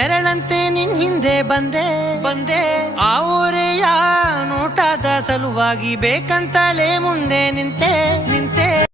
ನೆರಳಂತೆ ನಿನ್ ಹಿಂದೆ ಬಂದೆ ಬಂದೆ ಆ ಊರೆಯ ನೋಟದ ಸಲುವಾಗಿ ಬೇಕಂತಲೇ ಮುಂದೆ ನಿಂತೆ ನಿಂತೆ